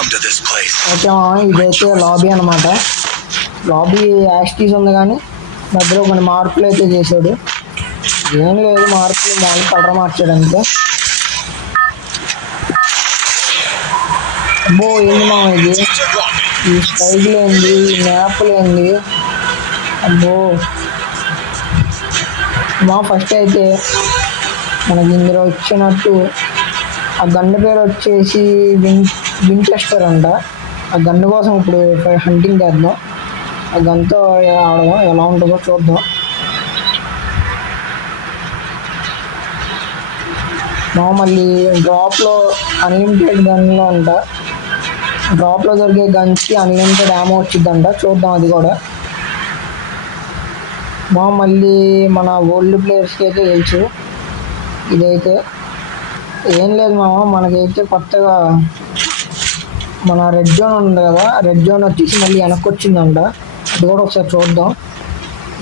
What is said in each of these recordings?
Okay ఇదైతే lobby అనమాట. Lobby యాస్టీస్ ఉంది కానీ మధ్యలో కొన్ని మార్పులు అయితే చేశాడు. ఏం లేదు మార్పులు, మామూలు కలర్ మార్చాడు అంతే. అబ్బో ఏంది మామ ఇది, ఈ స్టైల్ ఏంది, ఈ మ్యాప్లు ఏంది, అబ్బో. మా ఫస్ట్ అయితే మనకి ఇందులో ఇచ్చినట్టు ఆ గన్ను పేరు వచ్చేసి వించెస్టర్ అంట. ఆ గన్ను కోసం ఇప్పుడు హంటింగ్ చేద్దాం, ఆ గన్తో ఆడదాం, ఎలా ఉంటుందో చూద్దాం. మళ్ళీ డ్రాప్లో అన్లిమిటెడ్ గన్లో అంట, డ్రాప్లో దొరికే గన్స్కి అన్లిమిటెడ్ యామో వచ్చిందంట, చూద్దాం అది కూడా. మళ్ళీ మన ఓల్డ్ ప్లేయర్స్కి అయితే తెలుసు. ఇదైతే ఏం లేదు మనకైతే కొత్తగా మన రెడ్ జోన్ ఉంది కదా, రెడ్ జోన్ వచ్చేసి మళ్ళీ వెనక్కి వచ్చిందంట. అది కూడా ఒకసారి చూద్దాం.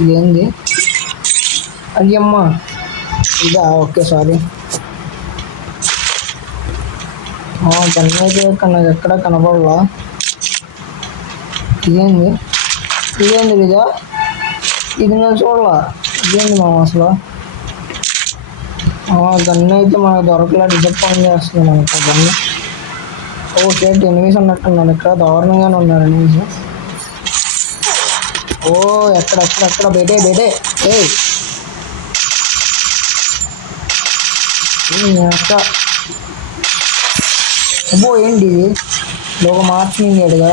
ఇదేంది, అయ్యమ్మ ఇదా, ఓకే సారీ. గన్ను అయితే ఎక్కడ కనపడలా. ఇదేంది ఇదా, ఇది నేను చూడలా. ఇదేంది అసలు గన్ను అయితే మనకు దొరకలా, డిసప్పాయింట్ చేస్తుంది మనకు గన్ను. ఓకే ఎనిమిస్ ఉన్నట్టున్నాను ఇక్కడ, దారుణంగానే ఉన్నారు ఎనిమిస్. ఎక్కడ బెడే అబ్బో ఏంటి ఇది, లోక మార్చినాడుగా.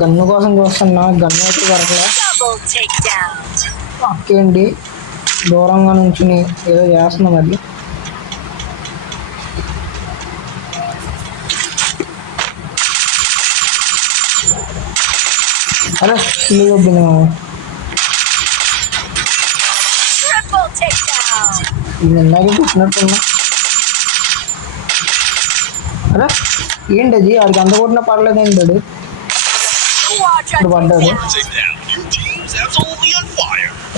గన్ను కోసం చూస్తున్నా, గన్ను అయితే దొరకలే. అక్కేంటి దూరంగా నుంచి ఏదో చేస్తున్నాం అది. అరే ఇల్లు కొట్టింది ఇది ఇందాకే పుట్టినట్టున్నా. అరే ఏంటది, వాడికి అంత కొట్టినా పర్లేదు ఏంటాడు, ఇప్పుడు పడ్డాడు.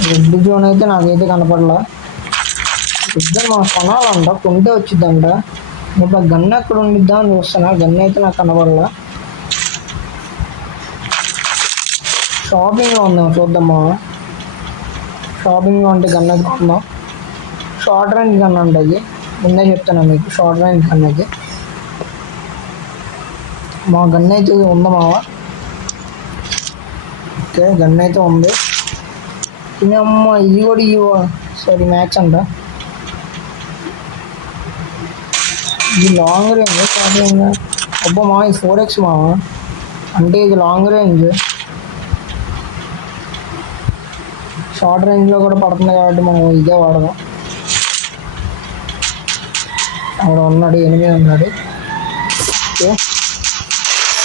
రెడ్ జోన్ అయితే నాకైతే కనపడలా. ఇద్దరు మనం కొనాలంట, కొంటే వచ్చిద్దంట. ఇప్పుడు గన్ను ఎక్కడ ఉండిద్దా అని చూస్తున్నా, గన్ను అయితే నాకు కనపడలా. షాపింగ్లో ఉందాం, చూద్దామా. షాపింగ్లో ఉంటే గన్ను కొందాం. షార్ట్ రేంజ్ గన్ ఉంటుంది, ముందే చెప్తాను మీకు. షార్ట్ రేంజ్ గన్ అది మా గన్ను అయితే ఉందా మావా. ఓకే గన్ను అయితే ఉంది. అమ్మ ఇది కూడా సారీ మ్యాక్స్ అంట. ఇది లాంగ్ రేంజ్ స్టార్టింగ్. అబ్బా ఇది 4x అంటే ఇది లాంగ్ రేంజ్. షార్ట్ రేంజ్లో కూడా పడుతుంది కాబట్టి మనం ఇదే వాడదాం. అక్కడ ఉన్నాడు, 8 ఉన్నాడు. ఓకే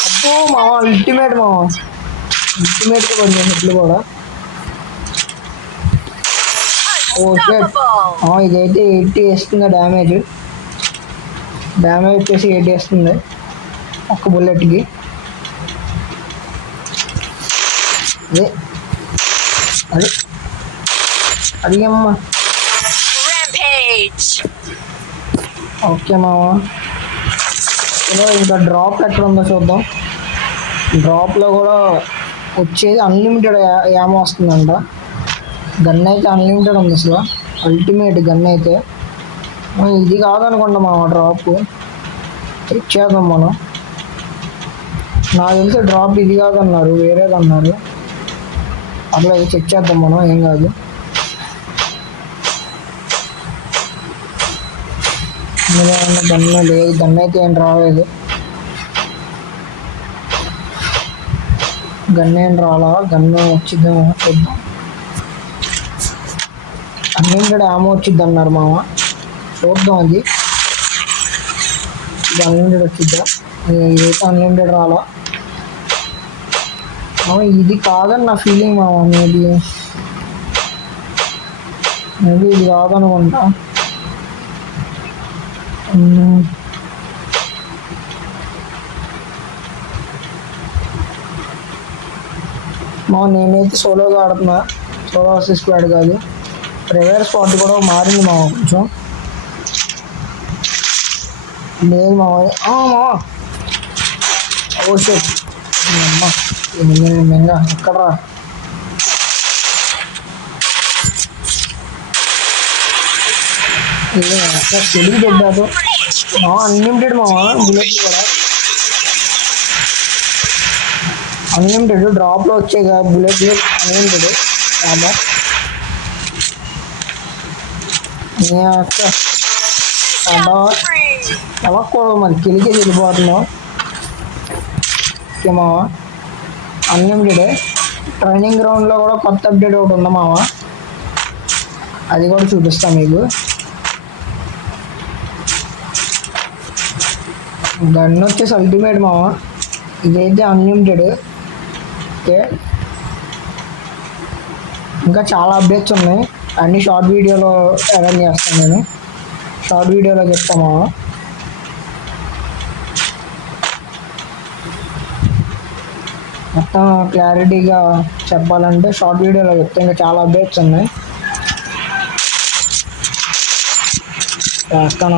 అబ్బో అల్టిమేట్ అల్టిమేట్గా పడినాయి హెడ్లు కూడా. ఓకే ఇదైతే 80 వేస్తుంది డ్యామేజ్ వచ్చేసి 80 వేస్తుంది ఒక్క బుల్లెట్కి. అది అమ్మ. ఓకే ఇంకా డ్రాప్ ఎక్కడ ఉందో చూద్దాం. డ్రాప్లో కూడా వచ్చేది అన్లిమిటెడ్ యామో వస్తుందంట. గన్ అయితే అన్లిమిటెడ్ ఉంది అసలు, అల్టిమేట్ గన్ అయితే. ఇది కాదనుకుంటా డ్రాప్ తెచ్చేద్దాం మనం. నాకు తెలిసి డ్రాప్ ఇది కాదన్నారు, వేరేదన్నారు. అట్లా చెక్ చేద్దాం మనం, ఏం కాదు. ఇందులో ఉన్న గన్ను లేదు, గన్ను అయితే ఏం రాలేదు. గన్ను ఏం రాలా, గన్ను వచ్చిద్దామో చూద్దాం. అన్లిమిటెడ్ యామో వచ్చిద్ది అన్నారు చూద్దాం. అది అన్లిమిటెడ్ వచ్చిద్దా, ఇదైతే అన్లిమిటెడ్ రాలా. ఇది కాదని నా ఫీలింగ్ మేబీ ఇది కాదనుకుంటా. నేనైతే సోలోగా ఆడుతున్నా, సోలో వర్సెస్ స్క్వాడ్ కాదు. రివైర్ స్పాట్ కూడా మారింది కొంచెం. లేదు మావయ్య మావా ఓ షట్ అమ్మ మెంగా ఎక్కడరా తెలుగు దెబ్బాదు అన్లిమిటెడ్ మావా బుల్లెట్లు కూడా అన్లిమిటెడ్ డ్రాప్లో వచ్చాయి కదా బుల్లెట్లు అన్లిమిటెడ్ చదవకూడదు మరి కిలికి వెళ్ళిపోతున్నావు ఓకే మావా అన్లిమిటెడ్ ట్రైనింగ్ గ్రౌండ్లో కూడా కొత్త అప్డేట్ ఒకటి ఉంది మావా అది కూడా చూపిస్తాను మీకు గన్ వచ్చేసి అల్టిమేట్ మావా ఇదైతే అన్లిమిటెడ్ ఓకే ఇంకా చాలా అప్డేట్స్ ఉన్నాయి అన్ని షార్ట్ వీడియోలో అరేంజ్ చేస్తాను నేను షార్ట్ వీడియోలో చెప్తామా మొత్తం క్లారిటీగా చెప్పాలంటే షార్ట్ వీడియోలో చెప్తే ఇంకా చాలా అప్డేట్స్ ఉన్నాయి చేస్తాను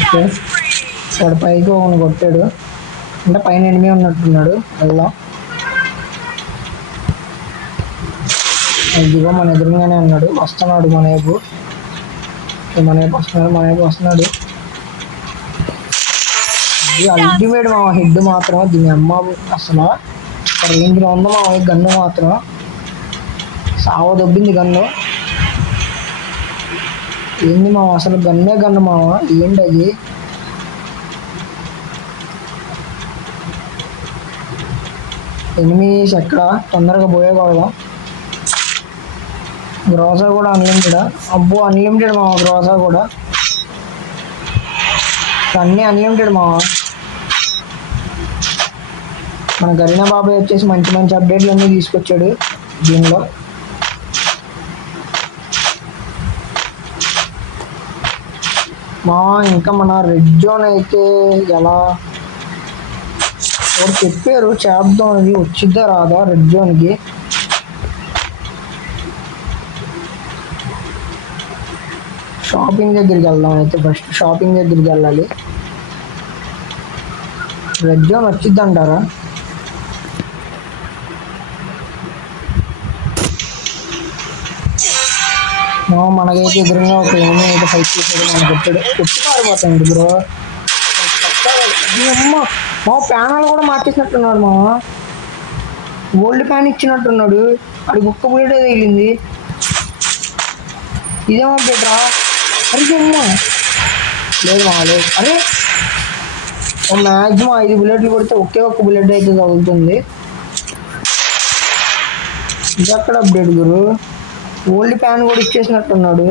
ఓకే వాడు పైకి ఒకని కొట్టాడు అంటే పైన ఎనిమిది ఉన్నట్టున్నాడు వెళ్దాం ఇదిగో మన ఎదురుగానే ఉన్నాడు వస్తున్నాడు మన వైపు వస్తున్నాడు ఇది అల్టిమేట్ మా హెడ్ మాత్రం దీని అమ్మ అసలు రేంజ్లో ఉందో మా గన్ను మాత్రం సావ దొబ్బింది గన్ను ఏంది మావ అసలు గన్నే గన్ను మావ ఏంటి అది ఎనిమిస్ ఎక్కడ తొందరగా పోయేకూడదా గ్రోసా కూడా అన్లిమిటెడ్ అబ్బో అన్లిమిటెడ్ మావా గ్రోసా కూడా అన్నీ అన్లిమిటెడ్ మావా మన గరీనా బాబాయ్ వచ్చేసి మంచి మంచి అప్డేట్లు అన్నీ తీసుకొచ్చాడు దీనిలో మావా ఇంకా మన రెడ్ జోన్ అయితే ఎలా చెప్పారు చేద్దాం అది వచ్చిద్దా రాదా రెడ్ జోన్కి షాపింగ్ దగ్గరికి వెళ్దాం అయితే ఫస్ట్ షాపింగ్ దగ్గరికి వెళ్ళాలి రెడ్ జోన్ వచ్చిద్ది అంటారా మనకైతే ఎదురుగా ఒక ఏమీ అయితే ఫైట్ చేసాడు మనం కొట్టి పారిపోతాడు బ్రో అమ్మ మా ప్యానాలు కూడా మార్చేసినట్టున్నాడు మా ఓల్డ్ ప్యాన్ ఇచ్చినట్టున్నాడు అది ఒక్క బుల్లెట్ తగిలింది ఇదేమో బెటరా అరే అమ్మా లేదు లేదు అరే మ్యాక్సిమం 5 బుల్లెట్లు కొడితే ఒక్క బుల్లెట్ అయితే తగులుతుంది ఇది అక్కడ అప్డేట్ గురు ఓల్డ్ ప్యాన్ కూడా ఇచ్చేసినట్టున్నాడు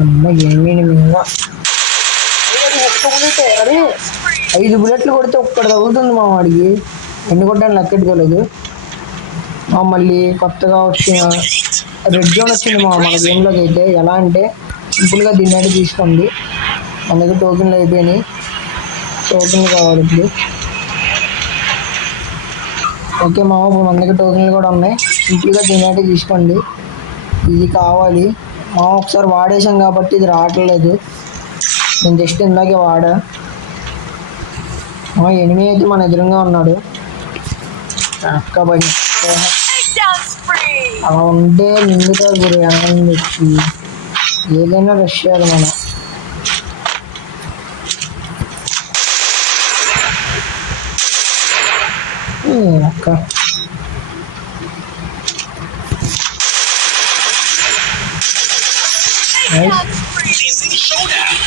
ఏమీ ఒక్క బుల్లెట్ అరే 5 బుల్లెట్లు కొడితే ఒక్కటి తగులుతుంది మా వాడికి ఎన్ని కొట్టాను లెక్కెట్టుకోలేదు మళ్ళీ కొత్తగా వచ్చిన రెడ్ జోన్ వచ్చింది మన గేమ్లోకి అయితే ఎలా అంటే సింపుల్గా దీన్ని అయితే తీసుకోండి మన దగ్గర టోకెన్లు అయిపోయినాయి టోకెన్లు కావాలి ఇప్పుడు ఓకే ఇప్పుడు మన దగ్గర టోకెన్లు కూడా ఉన్నాయి సింపుల్గా దీన్ని అయితే తీసుకోండి ఇది కావాలి ఒకసారి వాడేసాం కాబట్టి ఇది రావట్లేదు నేను జస్ట్ ఇందాకే వాడా ఎనిమిది అయితే మన ఎదురుగా ఉన్నాడు అక్కబడి అలా ఉంటే నిండుతారు గురు అన్నం వచ్చి ఏదైనా రష్ చేయాలి మనం అక్క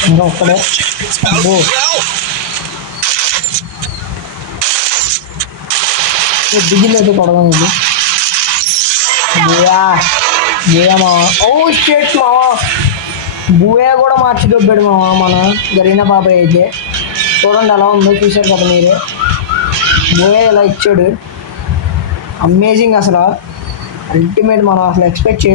ఇంకా ఒక్కడే అబ్బో దిగిల్ అయితే కొడదాం ఇది బూయా మావా ఓ షేట్ మావా బూయా కూడా మార్చి దొబ్బాడు మావా మన గరీనా బాబాయ్ అయితే చూడండి అలా ఉందో చూశారు కదా మీరే బూయా ఇలా ఇచ్చాడు అమేజింగ్ అసలు అల్టిమేట్ మనం అసలు ఎక్స్పెక్ట్ చేయలేదు